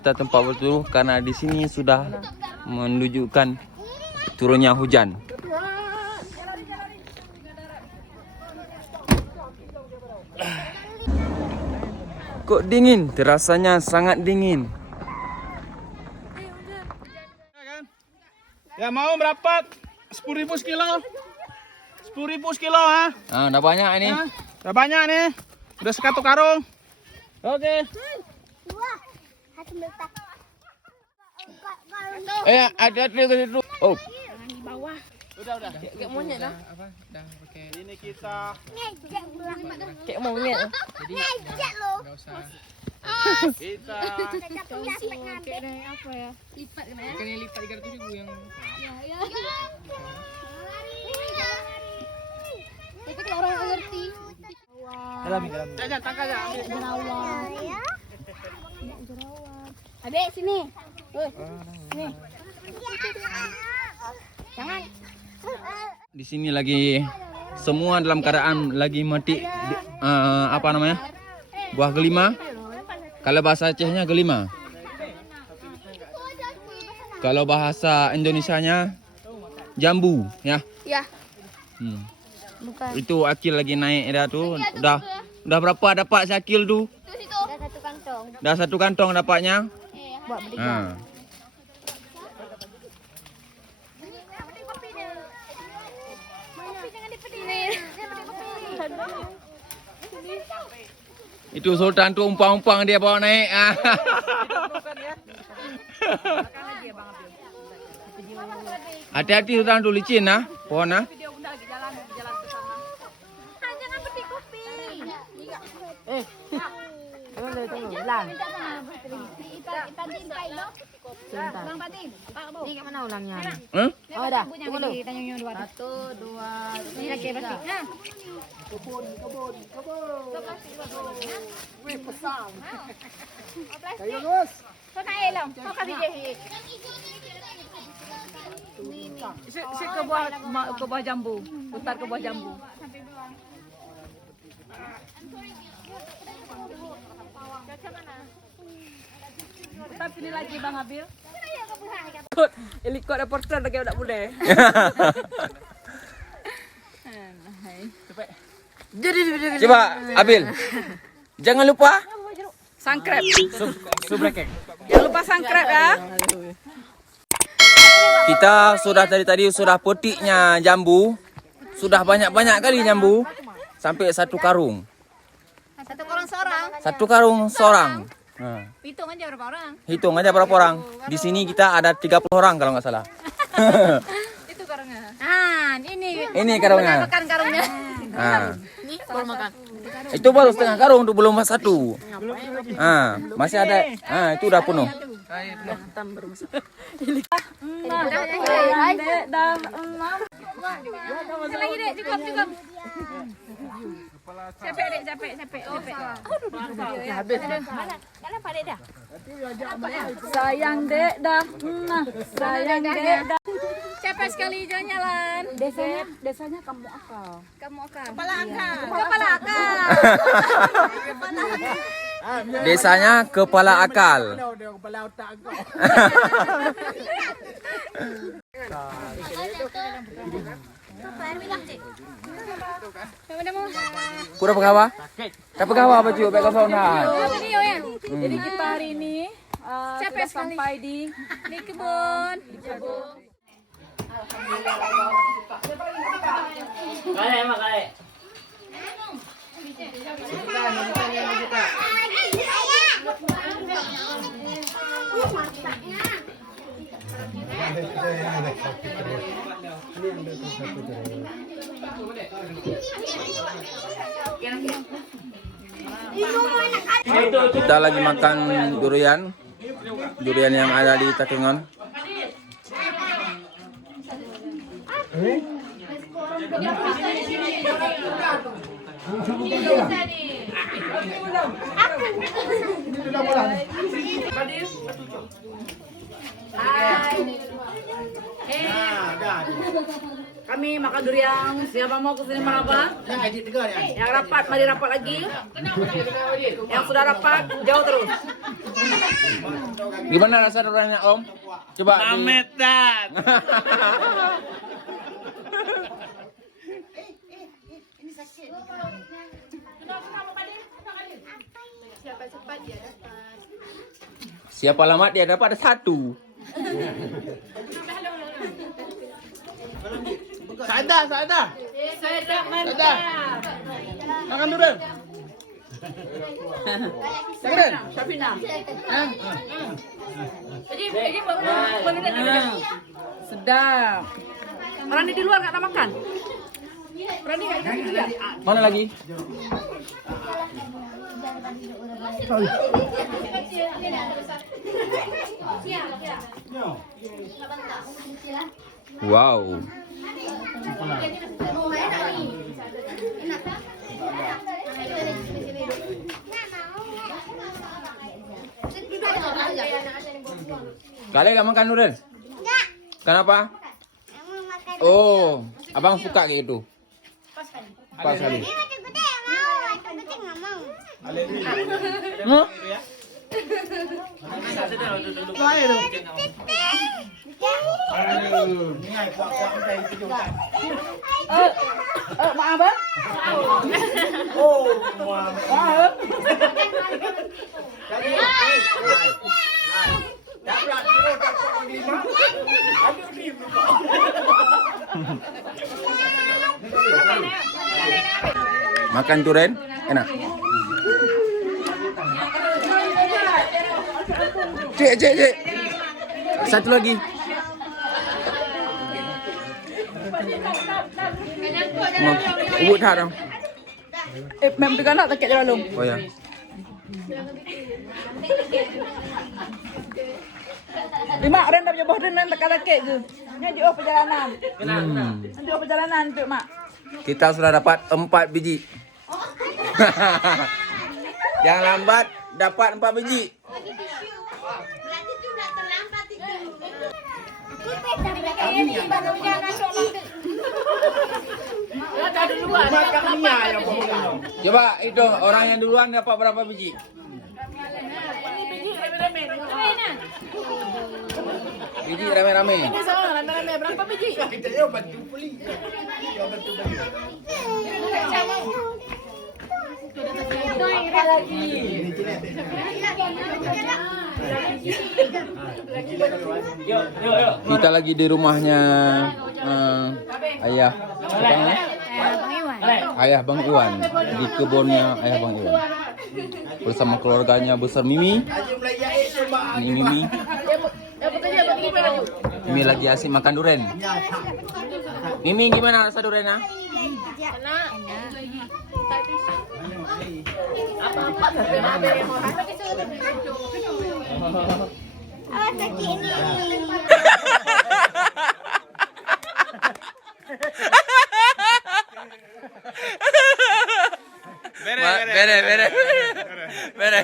kita tempat berteduh karena di sini sudah menunjukkan turunnya hujan. Kok dingin? Terasanya sangat dingin. Ya mau merapat 10.000 sekilo. 10.000 sekilo ha. Ah, udah banyak ini. Ya, udah banyak nih. Udah sekatu karung. Oke. Hati-hati ke situ. Oh. Di bawah. Udah. Kayak monyet dah. Apa? Dah pakai. Ini kita Kayak monyet. Jadi enggak usah. kita Kayak apa ya? Lipat kena ya. Kena lipat 300.000 yang Ya. Tapi kalau orang nggak ngerti. dalam. Jangan tangkap aja. Jerawat. Adek sini. Sini. Jangan. Di sini lagi semua dalam keadaan lagi metik apa namanya? Buah gelima. Kalau bahasa Acehnya gelima. Kalau bahasa Indonesianya jambu, ya. Ya. Hmm. Bukan. Itu Akil lagi naik dah tu. Udah berapa dapat si Akil tu? Dah satu kantong. Dah 1 kantong dapatnya. Buat beli. Ha. Itu Sultan tu umpang-umpang dia bawa naik. Hati-hati Sultan tu licin ah, pohon ah. Jangan petik kopi. Ini mana ulangnya? Huh? Oh dah. Tunggu dulu. Satu, dua. Ini lagi plastik. Nah. Kebun. Wih, pesang. Kayu Gus. Kau naik long. Kau kasih dia. Si ke buah jambu, putar ke buah jambu. Tapi ini lagi Bang Abil. Ikut reporter lagi udah boleh. Coba Abil. Jangan lupa Sangkrep. subrekek. Jangan lupa sangkrep ya. Kita sudah tadi sudah petiknya jambu. Sudah banyak-banyak kali jambu. Sampai 1 karung. Satu orang seorang. 1 karung seorang. Hitung aja berapa orang. Hitung aja berapa orang. Di sini kita ada 30 orang kalau nggak salah. Itu karangnya. Ah, ini. Ini karungnya. Makan karungnya. Ah. Ini baru makan. Itu baru setengah karung tuh, belum 1. Masih ada. Itu udah penuh. Lagi dek, cukup. Capek dek, capek. Habis. Mana Pak Dek dah? Sayang dek dah. Sayang dek dah. Capek sekali jalan. Desanya kamu akal. Kamu akan. Kepala akal. Kepala akal. Desanya kepala akal. Kuda pegawa? Tak pegawa baju baik kau nah. Jadi kita hari ini sudah sampai di kebun. Kita lagi makan durian yang ada di Takengon. Kami makan durian. Siapa mau kesini meraba? Yang rapat, mari rapat lagi. Yang sudah rapat, jauh terus. Gimana rasa duriannya Om? Coba. Mametan. Siapa lama dia dapat ada satu. Sada. Makan durian. Durian. Syafina. Jadi bangunan juga. Sedap. Orang di luar nggak makan. Rani nggak juga. Mana lagi? Wow. Kalian gak makan durian? Enggak. Kenapa? Emang makan. Oh, abang suka kayak gitu. Pas kali. Ini macam gede yang mau, macam gede nggak mau. Hmm? Mak abang? Makan durian enak. Cek. Satu lagi. Ubud tak dong. Mem tu kan nak takut jalan long. Oh ya. Lima orang dah jauh dan tak takut ke. Ni jauh perjalanan. Jauh perjalanan tu mak. Kita sudah dapat 4 biji. Jangan lambat dapat 4 biji. Berarti tu udah terlambat itu. Ini baru jalan soalnya. Dah duluan. Coba itu orang yang duluan dapat berapa biji? Biji rame-rame. Berapa biji? Kita lagi di rumahnya ayah siapa namanya? Ayah Bang Iwan. Di kebunnya ayah Bang Iwan. Bersama keluarganya besar Mimi. Ini Mimi. Mimi lagi asik makan durian. Mimi gimana rasa duriannya? Awas kaki ini. Bere.